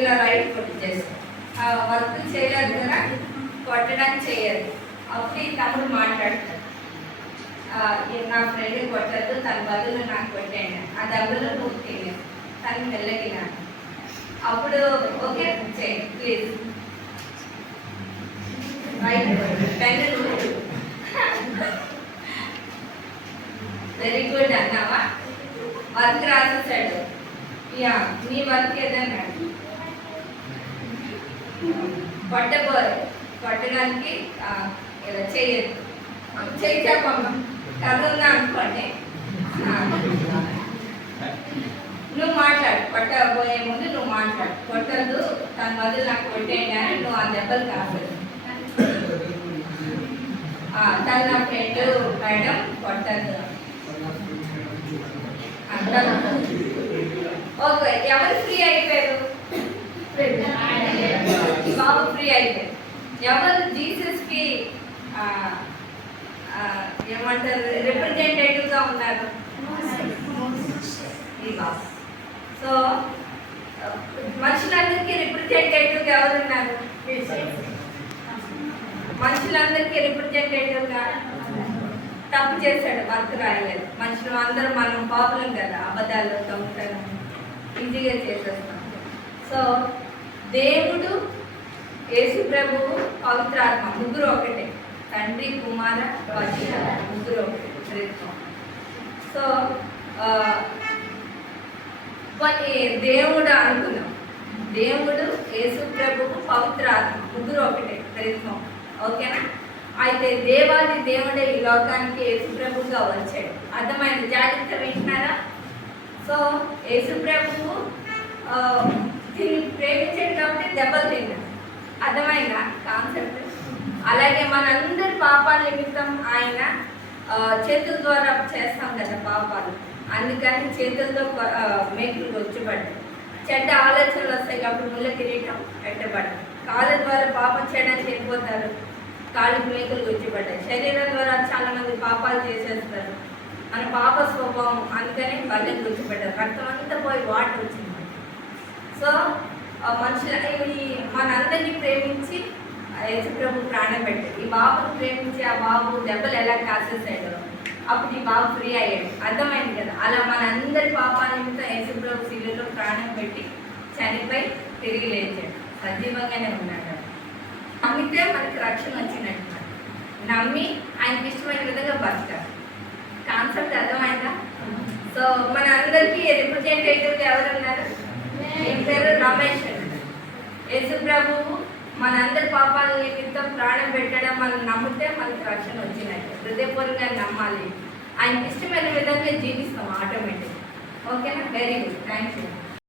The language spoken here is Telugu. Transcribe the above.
ఇలా రైట్ కొట్టేస్తాం. వర్క్ చేయలేదు కదా, కొట్టడానికి చేయదు. అప్పుడు ఈ తమ్ముడు మాట్లాడతాడు, నా ఫ్రెండ్ కొట్టద్దు, తన బదులు నాకు కొట్టాను, ఆ డబ్బులు నువ్వు తినేది, తను మెల్లగినా. అప్పుడు ఓకే చేయి please, right pen very good అన్నావా, వర్క్ రాసేసాడు. యా నీ వర్క్ ఏదన్నా కొట్టడానికి ఇలా చేయదు, చేయి చెప్పమ్మా, కథ ఉందా అనుకోండి. నువ్వు మాట్లాడు, కొట్టబోయే ముందు నువ్వు మాట్లాడు, కొట్టద్దు తన బదులు నాకు కొట్టేయండి అని నువ్వు ఆ దెబ్బలు కాదు. తను నా ఫ్రెండ్ మేడం కొట్టద్దు. ఓకే, ఎవరు ఫ్రీ అయిపోయారు? బాబు ఫ్రీ అయిపోయారు. ఎవరు జీసస్కి ఏమంటారు రిప్రజెంటేటివ్గా ఉన్నారు? ఈ బాబు. సో మనుషులందరికీ రిప్రజెంటేటివ్గా ఎవరున్నారు? మనుషులందరికీ రిప్రజెంటేటివ్గా తప్పు చేశాడు, వర్క్ రాయలేదు. మనుషులు అందరూ మనం పాపులం కదా, అబద్ధాలు దొంగతనం ఈజీగా చేసేస్తాం. సో దేవుడు, యేసు ప్రభువు, పవిత్రాత్మ ముగ్గురు ఒకటే, తండ్రి కుమార పరిశుద్ధ ముగ్గురు ఒకటే. సో దేవుడు అనుకున్నాం, దేవుడు, యేసు ప్రభువు, పవిత్రాత్మ ముగ్గురు ఒకటే త్రిత్వం. ఓకేనా? అయితే దేవాది దేవుడే ఈ లోకానికి యేసు ప్రభువుగా వచ్చాడు. అర్థమైంది? జాగ్రత్త వింటున్నారా? సో యేసు ప్రభువు దీన్ని ప్రేమించాడు కాబట్టి దెబ్బలు తిన్నాడు. అర్థమైందా కాన్సెప్ట్? అలాగే మనందరి పాపాల నిమిత్తం ఆయన చేతుల ద్వారా చేస్తాం కదా పాపాలు, అందుకని చేతులతో మేకులు వచ్చబడ్డాయి. చెడ్డ ఆలోచనలు వస్తాయి కాబట్టి ముళ్ళ కిరీటం పెట్టబడ్డాయి. కాళ్ళ ద్వారా పాపం చేయడానికి వెళ్ళిపోతారు, కాళ్ళకి మేకులు వచ్చబడ్డాయి. శరీరం ద్వారా చాలా మంది పాపాలు చేసేస్తారు, మన పాప స్వభావం, అందుకని బల్లెకి వచ్చబడ్డారు. రక్తం అంతా పోయి వాటర్ వచ్చింది. సో మనందరినీ ప్రేమించి యేసు ప్రభు ప్రాణం పెట్టాడు. ఈ బాబుని ప్రేమించి ఆ బాబు దెబ్బలు ఎలా కాసేసాడో అప్పుడు ఈ బాబు ఫ్రీ అయ్యాడు. అర్థమైంది కదా? అలా మనందరి పాపాల నిమిత్తం యేసు ప్రభు శిలువలో ప్రాణం పెట్టి చనిపోయి తిరిగి లేచాడు, సజీవంగానే ఉన్నాడు. నమ్మితే మనకి రక్షణ వచ్చినట్టు, నమ్మి ఆయనకి ఇష్టమైన విధంగా బతకాలి. కాన్సెప్ట్ అర్థమైందా? సో మన అందరికీ రిప్రజెంటేటివ్ ఎవరున్నారు? ఏం పేరు? రమేష్. యేసు ప్రభువు మనందరి పాపాల నిమిత్తం ప్రాణం పెట్టడం మనం నమ్మితే మనకి రక్షణ వచ్చినట్టు. హృదయపూర్వకంగా నమ్మాలి, ఆయనకి ఇష్టమైన విధంగా జీవిస్తాం ఆటోమేటిక్. ఓకేనా? Very good, thank you.